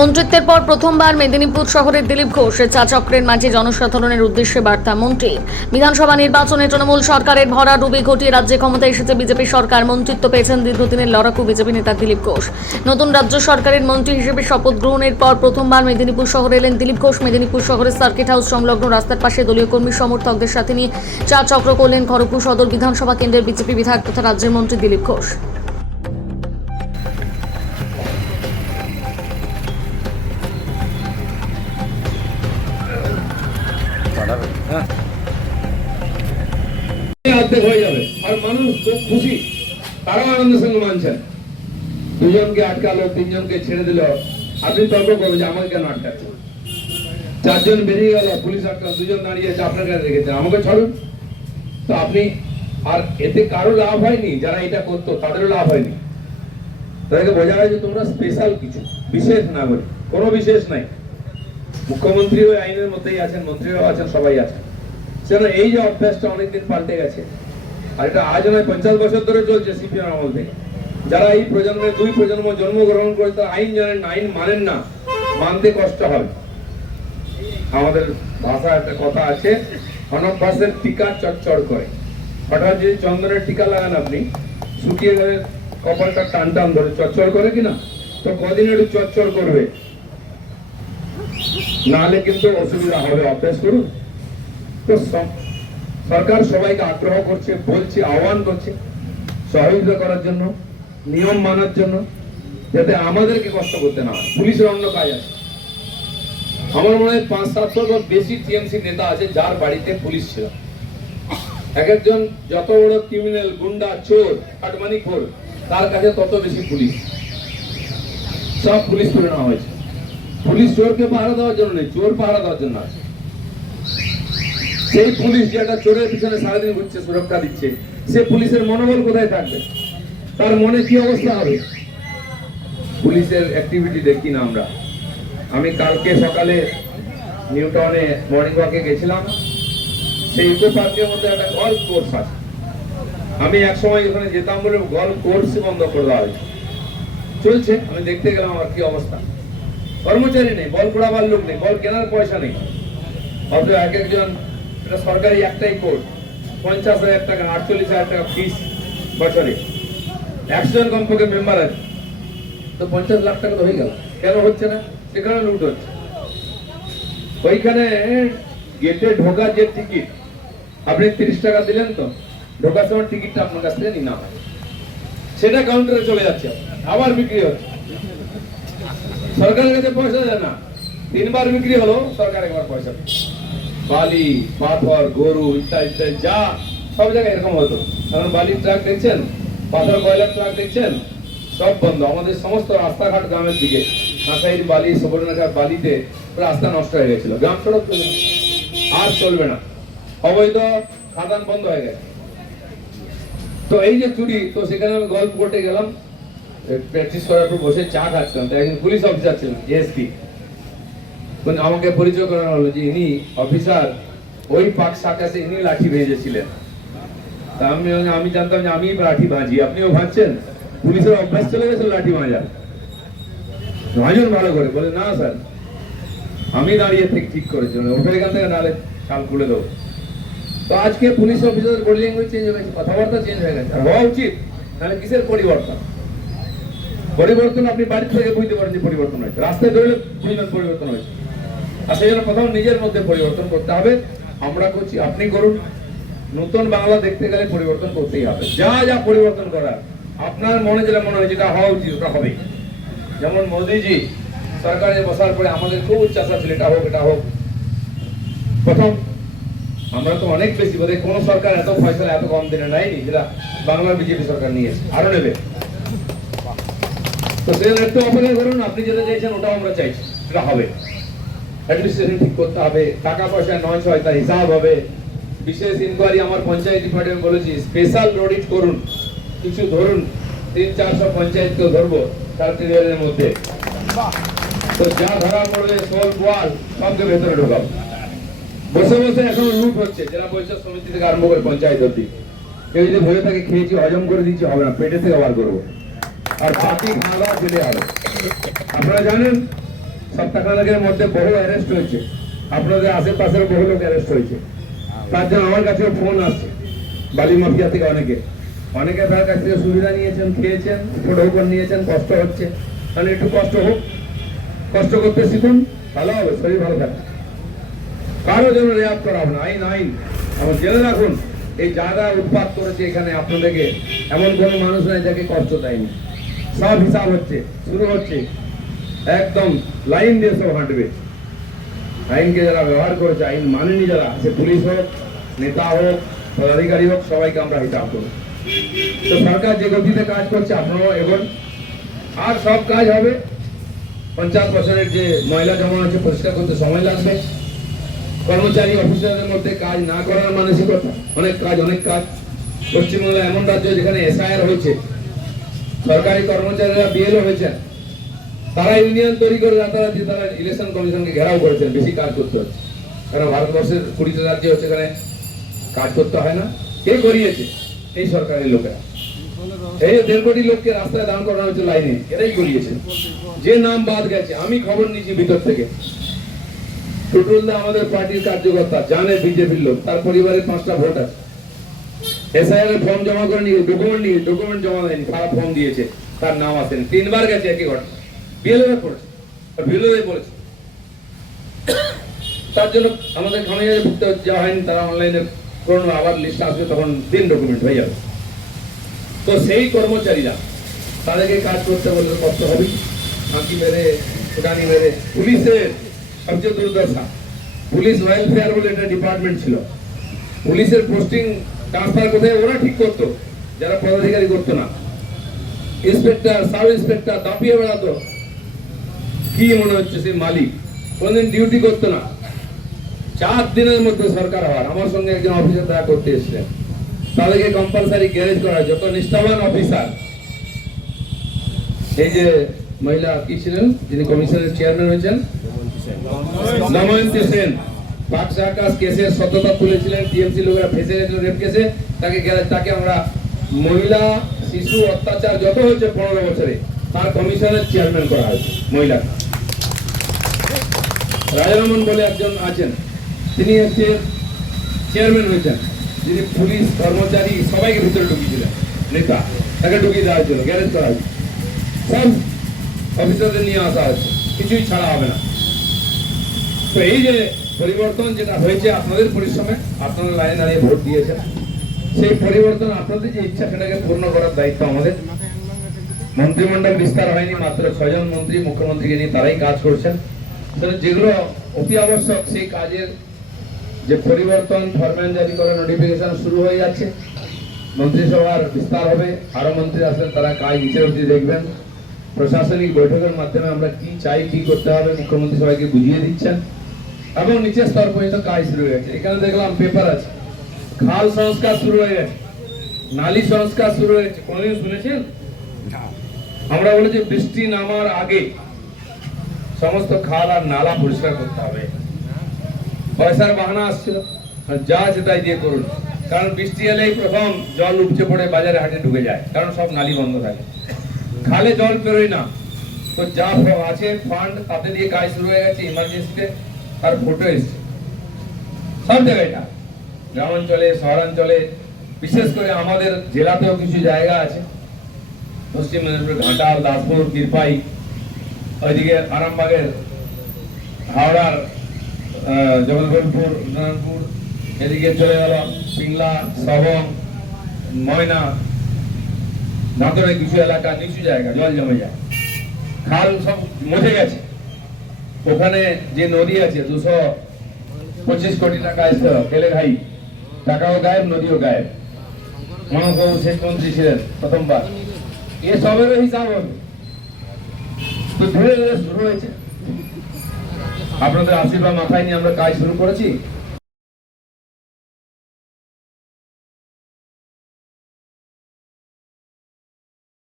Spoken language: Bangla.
মন্ত্রিত্বের পর প্রথমবার মেদিনীপুর শহরের দিলীপ ঘোষ চা চক্রের মাঝে জনসাধারণের উদ্দেশ্যে বার্তা মন্ত্রী। বিধানসভা নির্বাচনে তৃণমূল সরকারের ভরাডুবি ঘটিয়ে রাজ্যে ক্ষমতায় এসেছে বিজেপি সরকার। মন্ত্রিত্ব পেয়েছেন দীর্ঘদিনের লড়াকু বিজেপি নেতা দিলীপ ঘোষ। নতুন রাজ্য সরকারের মন্ত্রী হিসেবে শপথ গ্রহণের পর প্রথমবার মেদিনীপুর শহরে এলেন দিলীপ ঘোষ। মেদিনীপুর শহরের সার্কিট হাউস সংলগ্ন রাস্তার পাশে দলীয় কর্মী সমর্থকদের সাথে নিয়ে চা চক্র করলেন খড়গপুর সদর বিধানসভা কেন্দ্রের বিজেপি বিধায়ক তথা রাজ্যের মন্ত্রী দিলীপ ঘোষ। অর্ধেক হয়ে যাবে আর মানুষ খুব খুশি, তারাও আনন্দের সঙ্গে মানছেন। দুজনকে আটকালো, তিনজনকে ছেড়ে দিল, আপনি তর্ক করবেন যে আমাকে কেন আটকাচ্ছে? চারজন বেরিয়ে গেল, পুলিশ আটকালো, দুজন দাঁড়িয়েছে, আপনার কাছে রেখেছেন, আমাকে ছাড়ুন। তো আপনি আর এতে কারো লাভ হয়নি, যারা এটা করতো তাদেরও লাভ হয়নি। তাদেরকে বোঝা হয় যে তোমরা স্পেশাল কিছু, বিশেষ নাগরিক, কোনো বিশেষ নাই। মুখ্যমন্ত্রী ওই আইনের মধ্যেই আছেন, মন্ত্রীরাও আছেন, সবাই আছেন। সেজন্য এই যে অভ্যাসটা অনেকদিন পাল্টে গেছে, আর এটা আজ নয় 50 বছর ধরে চলছে সিপিএম আমল থেকে। যারা এই প্রজন্মের দুই প্রজন্ম জন্মগ্রহণ করে তারা আইন জানেন না, আইন মানেন না, মানতে কষ্ট হবে। আমাদের ভাষা একটা কথা আছে, অনভ্যাসের টিকা চড়চড় করে। হঠাৎ যদি চন্দনের টিকা লাগান আপনি, শুকিয়ে গেলে কপালটা টান টান ধরে চড়চড় করে কিনা, তো কদিন একটু চড়চড় করবে, নাহলে কিন্তু অসুবিধা হবে। অভ্যাস করুন। তো সরকার সবাইকে আগ্রহ করছে, বলছে, আহ্বান করছে সহযোগিতা করার জন্য, নিয়ম মানার জন্য, যাতে আমাদেরকে কষ্ট করতে না হয়। পুলিশের অন্য কাজ আছে। আমার মনে হয় 500-700 বেশি টিএমসি নেতা আছে যার বাড়িতে পুলিশ ছিল। এক একজন যত বড় ক্রিমিনাল, গুন্ডা, চোর, কাটমানিখোর, তার কাছে তত বেশি পুলিশ। সব পুলিশ তুলে নেওয়া হয়েছে। পুলিশ চোরকে পাহারা দেওয়ার জন্য নেই, চোর পাহারা দেওয়ার জন্য আছে। সেই পুলিশ যেটা চোরের পিছনে সারাদিন ঘুরছে, সুরক্ষা দিচ্ছে, সে পুলিশের মনোবল কোথায় থাকবে? তার মনে কি অবস্থা হবে? পুলিশের অ্যাক্টিভিটি দেখি না আমরা। আমি কালকে সকালে নিউ টাউনে মর্নিং ওয়াকে গেছিলাম। সেই ইকো পার্কের মধ্যে একটা গল্ফ কোর্স আছে। আমি এক সময় ওখানে যেতাম বলে গল্ফ কোর্স বন্ধ করে দেওয়া হয়েছে। চলছে, আমি দেখতে গেলাম আর কি অবস্থা। কর্মচারী নেই, বল পড়াবার লোক নেই, বল কেনার পয়সা নেই। অথচ এক একজন, এটা সরকারি একটাই কোর্ট, 50,000 টাকা, 48,000 টাকা ফিস বছরে, 100 জন কমপক্ষে মেম্বার আছে, তো 50 লাখ টাকা তো হয়ে গেল। কেন হচ্ছে না? সেখানে লুট হচ্ছে। ওইখানে গেটে ঢোকার যে টিকিট, আপনি 30 টাকা দিলেন, তো ঢোকার সময় টিকিটটা আপনার কাছ থেকে নিয়ে হয়, সেটা কাউন্টারে চলে যাচ্ছে, আবার বিক্রি হচ্ছে। সরকারের কাছে পয়সা দেয় না, 3 বার বিক্রি হলো, সরকার একবার পয়সা দেয়। বালি, পাথর, গরু ইত্যাদি ইত্যাদি যা সব জায়গায় এরকম হতো। কারণ বালির ট্রাক দেখছেন, পাথর কয়লার ট্রাক দেখছেন, সব বন্ধ। আমাদের সমস্ত রাস্তাঘাট গ্রামের দিকে, কাঁসাইর বালি, সুবর্ণরেখার বালিতে রাস্তা নষ্ট হয়ে গেছিল। গ্রাম সড়ক আর চলবে না, অবৈধ খাদান বন্ধ হয়ে গেছে। তো এই যে চুরি, তো সেখানে আমি গল্প করতে গেলাম, প্র্যাকটিস করার পর বসে চা খাচ্ছিলাম। তো একজন পুলিশ অফিসার ছিলেন, এএসপি, আমাকে পরিচয় করানো হলো যে ইনি অফিসার, ওই পাক শাখাতে ইনি লাঠি ভেজেছিলেন। তা আমি জানতাম যে আমি লাঠি ভাঁজি, আপনিও ভাঁজছেন। পুলিশের অভ্যাস চলে গেছে লাঠি ভাঁজা, ভাঁজুন ভালো করে। বলে না স্যার, আমি দাঁড়িয়ে থেকে ঠিক করেছি, ওখানে এখান থেকে নাহলে ছাল খুলে দেবো। তো আজকে পুলিশ অফিসারের বডি ল্যাঙ্গুয়েজ চেঞ্জ হয়ে গেছে, কথাবার্তা চেঞ্জ হয়ে গেছে। আর হওয়া উচিত, তাহলে কিসের পরিবর্তন? পরিবর্তন আপনি বাড়ি থেকে বুঝতে পারেন যে পরিবর্তন হয়েছে, রাস্তায় বেরোলে বুঝবেন পরিবর্তন হয়েছে। আর সেই জন্য প্রথম নিজের মধ্যে পরিবর্তন করতে হবে। আমরা করছি, আপনি করুন। নতুন বাংলা দেখতে গেলে পরিবর্তন করতেই হবে। যা যা পরিবর্তন করার, আপনার মনে যেটা মনে হয় যেটা হওয়া উচিত ওটা হবে। যেমন মোদিজি সরকারে বসার পরে আমাদের খুব উচ্চাসা ছিল, এটা হোক, এটা হোক। প্রথম আমরা তো অনেক বেশি, বোধ কোন সরকার এত ফয়সলা এত কম দিনে নেয়নি যেটা বাংলার বিজেপি সরকার নিয়েছে, আরো নেবে। তো সে একটু অপেক্ষা করুন, আপনি যেটা চাইছেন ওটাও আমরা চাইছি, সেটা হবে। অ্যাডমিনিস্ট্রেশন ঠিক করতে হবে, টাকা পয়সা নয় ছয় তার হিসাব হবে। বিশেষ ইনকোয়ারি আমার পঞ্চায়েত ডিপার্টমেন্ট বলেছি, স্পেশাল অডিট করুন, কিছু ধরুন, 300-400 পঞ্চায়েতকেও ধরবো 4 এর মধ্যে। তো যা ধরা পড়বে সোল গোয়াল সবকে ভেতরে ঢোকাবো। বসে বসে এখনো লুট হচ্ছে, জেলা পরিষদ সমিতি থেকে আরম্ভ করে পঞ্চায়েত অব্দি। কেউ যদি ভয়ে থাকে খেয়েছি হজম করে দিচ্ছি, হবে না, পেটে থেকে বার করবো। আর বাকি খাওয়া দাওয়া ফেলে হবে। আপনারা জানেন সপ্তাহখানেকের মধ্যে বহু অ্যারেস্ট হয়েছে, আপনাদের আশেপাশের বহু লোক অ্যারেস্ট হয়েছে। তার জন্য আমার কাছেও ফোন আসছে বালি মাফিয়া থেকে অনেকে তার কাছ থেকে সুবিধা নিয়েছেন, খেয়েছেন, ফটো উপর নিয়েছেন, কষ্ট হচ্ছে। তাহলে একটু কষ্ট হোক, কষ্ট করতে শিখুন, ভালো হবে, শরীর ভালো থাকবে। কারো জন্য রেয়াত করা হবে না, আইন আইন। আমার জেনে রাখুন, এই যারা উৎপাত করেছে এখানে আপনাদেরকে, এমন কোনো মানুষ নাই যাকে কষ্ট দেয়নি। সব হিসাব হচ্ছে, শুরু হচ্ছে, একদম লাইন দিয়ে সব হাঁটবে। আইনকে যারা ব্যবহার করেছে, আইন মানেনি যারা, সে পুলিশ হোক, নেতা হোক, পদাধিকারী হোক, সবাইকে আমরা হিসাব করব। তো সরকার যে গতিতে কাজ করছে আপনারাও এগোন, আর সব কাজ হবে। 50% যে ময়লা জমা আছে পরিষ্কার করতে সময় লাগবে। কর্মচারী অফিসারদের মধ্যে কাজ না করার মানসিকতা, অনেক কাজ। পশ্চিমবাংলা এমন রাজ্য যেখানে এসআইআর হয়েছে, সরকারি কর্মচারীরা বিএলও হয়েছে, তারা ইউনিয়ন তৈরি করে রাতারাতি তারা ইলেকশন কমিশনকে ঘেরাও করেছেন, বেশি কাজ করতে হচ্ছে। কারণ ভারতবর্ষের 20টা রাজ্য হচ্ছে, এখানে কাজ করতে হয় না। কে করিয়েছে? এই সরকারের লোকেরা। এই 1.5 কোটি লোককে রাস্তায় দাঁড় করানো হচ্ছে লাইনে, এরাই করিয়েছে। যে নাম বাদ গেছে, আমি খবর নিয়েছি ভিতর থেকে, টুটুলদা আমাদের পার্টির কার্যকর্তা, জানে বিজেপির লোক, তার পরিবারের 5টা ভোট আছে। এসআইআর এর ফর্ম জমা করে নিয়ে ডকুমেন্ট জমা দেয়নি, খারাপ ফর্ম দিয়েছে, তার নাম আসেনি। 3 বার গেছে একই ঘটনা, বিএলও পড়েছে, বিএলও পড়েছে। তার জন্য আমাদের খামাইয়ে ভুগতে যাওয়া হয়নি, তারা অনলাইনে করুন, আবার লিস্ট আসবে, তখন দিন ডকুমেন্ট হয়ে যাবে। তো সেই কর্মচারীরা, তাদেরকে কাজ করতে বলে কষ্ট হবে, ফাঁকি মেরে, ফুটানি মেরে। পুলিশের সবচেয়ে দুর্দশা, পুলিশ ওয়েলফেয়ার বলে একটা ডিপার্টমেন্ট ছিল, পুলিশের পোস্টিং ট্রান্সফার কোথায় ওরা ঠিক করতো, যারা পদাধিকারী করতো না। ইন্সপেক্টর, সাব ইন্সপেক্টর দাপিয়ে বেড়াতো। কি মনে হচ্ছে সেই মালিক কোনদিন ডিউটি করতো না। 4 দিনের মধ্যে সরকার হওয়ার, আমার সঙ্গে একজন অফিসার দেখা করতে এসেছিলেন, তাদেরকে কম্পালসারি গ্যারেজ করা, যত নিষ্ঠাবান অফিসার। এই যে মহিলা কি ছিলেন, যিনি কমিশনের চেয়ারম্যান হয়েছেন, দময়ন্তী সেন, পাকসাকাশ কেসের সততা তুলেছিলেন, টিএমসি লোকেরা ফেসে গেছিল রেপ কেসে, তাকে আমরা মহিলা শিশু অত্যাচার যত হয়েছে 15 বছরে, তার কমিশনের চেয়ারম্যান করা হয়েছে মহিলা। রাজারমন বলে একজন আছেন, তিনি হচ্ছে চেয়ারম্যান হয়েছেন, যিনি পুলিশ কর্মচারী সবাইকে ভিতরে ঢুকিয়েছিলেন, নেতা, তাকে ঢুকিয়ে দেওয়া হয়েছিল, গ্যারেজ করা হয়েছে। সব অফিসারদের নিয়ে আসা হচ্ছে, কিছুই ছাড়া হবে না। তো এই যে পরিবর্তন যেটা হয়েছে আপনাদের পরিশ্রমে, আপনারা লাইনে দাঁড়িয়ে ভোট দিয়েছেন, সেই পরিবর্তন আপনাদের যে ইচ্ছা সেটাকে পূর্ণ করার দায়িত্ব আমাদের। মন্ত্রিমণ্ডল বিস্তার হয়নি, মাত্র 6 জন মন্ত্রী, মুখ্যমন্ত্রীকে নিয়ে তারাই কাজ করছেন। যেগুলো অতি আবশ্যক সেই কাজের যে পরিবর্তন, ফরম্যান জারি করার নোটিফিকেশন শুরু হয়ে যাচ্ছে। মন্ত্রিসভার বিস্তার হবে, আরো মন্ত্রী আসবেন, তারা কাজ নিচে অবধি দেখবেন। প্রশাসনিক বৈঠকের মাধ্যমে আমরা কি চাই, কি করতে হবে, মুখ্যমন্ত্রী সবাইকে বুঝিয়ে দিচ্ছেন, এবং নিচের স্তর পর্যন্ত কাজ শুরু হয়ে গেছে। এখানে দেখলাম পেপার আছে, খাল সংস্কার শুরু হয়ে গেছে, নালী সংস্কার শুরু হয়ে গেছে। কোনদিন শুনেছেন? আমরা বলেছি বৃষ্টি নামার আগে সমস্ত খাল আর নালা পরিষ্কার করতে হবে। পয়সার বাহানা আসছিল, যা আছে তাই দিয়ে করুন, কারণ বৃষ্টি এলেই প্রথম জল উপচে পড়ে বাজারে হাটে ঢুকে যায়, কারণ সব নালী বন্ধ থাকে, খালে জল বেরোয় না। তো যা আছে ফান্ড, তাতে দিয়ে কাজ শুরু হয়ে গেছে ইমার্জেন্সিতে। আর ফটো এসছে সব জায়গায়, গ্রামাঞ্চলে, শহরাঞ্চলে, বিশেষ করে আমাদের জেলাতেও কিছু জায়গা আছে, পশ্চিম মেদিনীপুর, ঘাটাল, দাসপুর, কিরপাই, ওইদিকে আরামবাগের, হাওড়ার, জগৎবলপুর, নারায়ণপুর, এদিকে চলে গেল সিংলা, সবং, ময়না, ধাতরে কিছু এলাকা, নিচু জায়গা, জল জমে যায়, খাল সব মুছে গেছে। ওখানে যে নদী আছে 225 কোটি টাকা এসে ফেলে ভাই, টাকাও গায়েব, নদীও গায়েব। মহানবাবু শেষ মন্ত্রী ছিলেন প্রথমবার, এ সবেরও হিসাব হবে। তো ধীরে ধীরে শুরু হয়েছে, আপনাদের আশীর্বাদ মাথায় নিয়ে আমরা কাজ শুরু করেছি।